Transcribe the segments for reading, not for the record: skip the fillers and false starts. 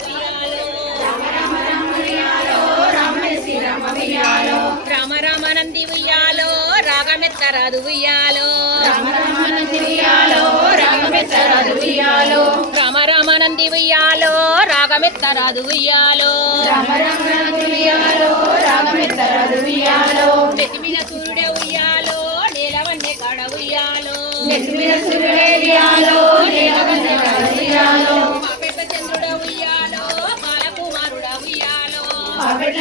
ఉయ్యాలో రామ రామ నంది ఉయ్యాలో రాగమెత్తరాదు ఉయ్యాలో రామ రామ నంది ఉయ్యాలో రాగమెత్తరాదు ఉయ్యాలో నెత్తి మీద సూర్యుడే ఉయ్యాలో నీలవన్నే కాడ ఉయ్యాలో పాపెట్ల చంద్రుడ ఉయ్యాలో బాలకుమారుడ ఉయ్యాలో పాపెట్ల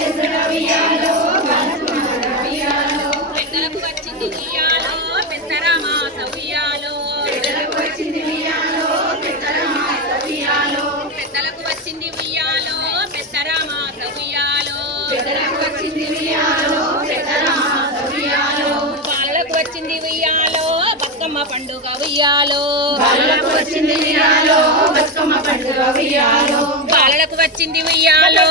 చంద్రుడ ఉయ్యాలో బాలకుమారుడ ఉయ్యాలో పెద్దలకు వచ్చింది ఉయ్యాలో పెద్దరామాస ఉయ్యాలో పెద్దలకు వచ్చింది ఉయ్యాలో పెద్దరామాస ఉయ్యాలో బాలలకు వచ్చింది ఉయ్యాలో బతుకమ్మ పండుగ ఉయ్యాలో బాలలకు వచ్చింది ఉయ్యాలో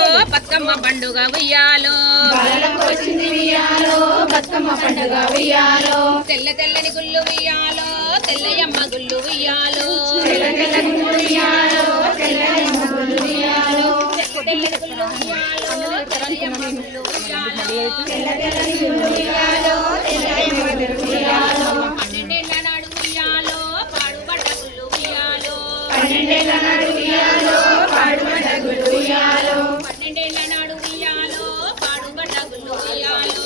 బతుకమ్మ పండుగ ఉయ్యాలో తెల్ల తెల్లని గుళ్ళు ఉయ్యాలో తెల్లయమ్మ గుళ్ళు ఉయ్యాలో తెల్లని గుళ్ళు ఉయ్యాలో తెల్లయమ్మ గుళ్ళు ఉయ్యాలో పన్నెండేళ్ల నాడు ఉయ్యాలో పాడుబడ్డ గుళ్ళు ఉయ్యాలో పన్నెండేళ్ల నాడు ఉయ్యాలో పాడుబడ్డ గుళ్ళు ఉయ్యాలో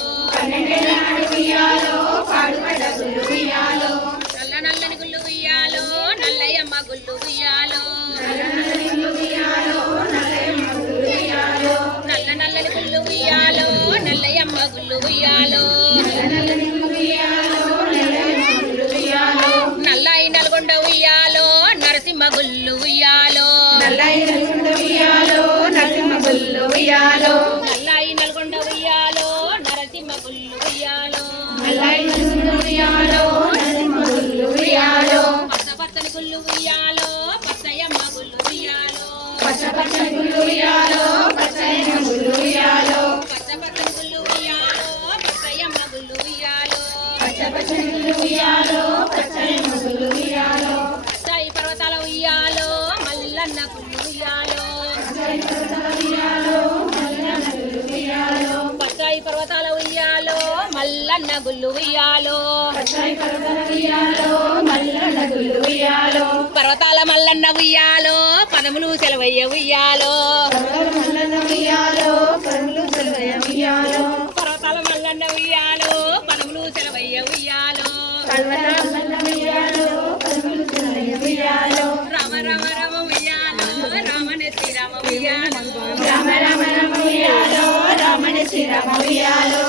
నల్ల నల్లని గుళ్ళు ఉయ్యాలో నల్లయమ్మ గుళ్ళు ఉయ్యాలో నల్ల నల్లని గుళ్ళు ఉయ్యాలో నల్లయమ్మ గుళ్ళు ఉయ్యాలో నల్లయి నల్గొండ ఉయ్యాలో నరసింహ గుళ్ళు ఉయ్యాలో నల్లయి నల్గొండ ఉయ్యాలో నరసింహ గుళ్ళు ఉయ్యాలో పచ్చపచ్చని గుళ్ళు ఉయ్యాలో పచ్చయమ్మ గుళ్ళు ఉయ్యాలో పచ్చపచ్చని గుళ్ళు ఉయ్యాలో పచ్చయమ్మ గుళ్ళు ఉయ్యాలో పచ్చాయి పర్వతాల ఉయ్యాలో మల్లన్న గుళ్ళు ఉయ్యాలో పచ్చాయి పర్వతాల ఉయ్యాలో మల్లన్న గుళ్ళు ఉయ్యాలో పర్వతాల మల్లన్న ఉయ్యాలో పదములు సెలవయ్య ఉయ్యాలో పర్వతాల మల్లన్న ఉయ్యాలో పదములు సెలవయ్య ఉయ్యాలో రామ రామ రామ ఉయ్యాలో రామనెత్తి రామ ఉయ్యాలో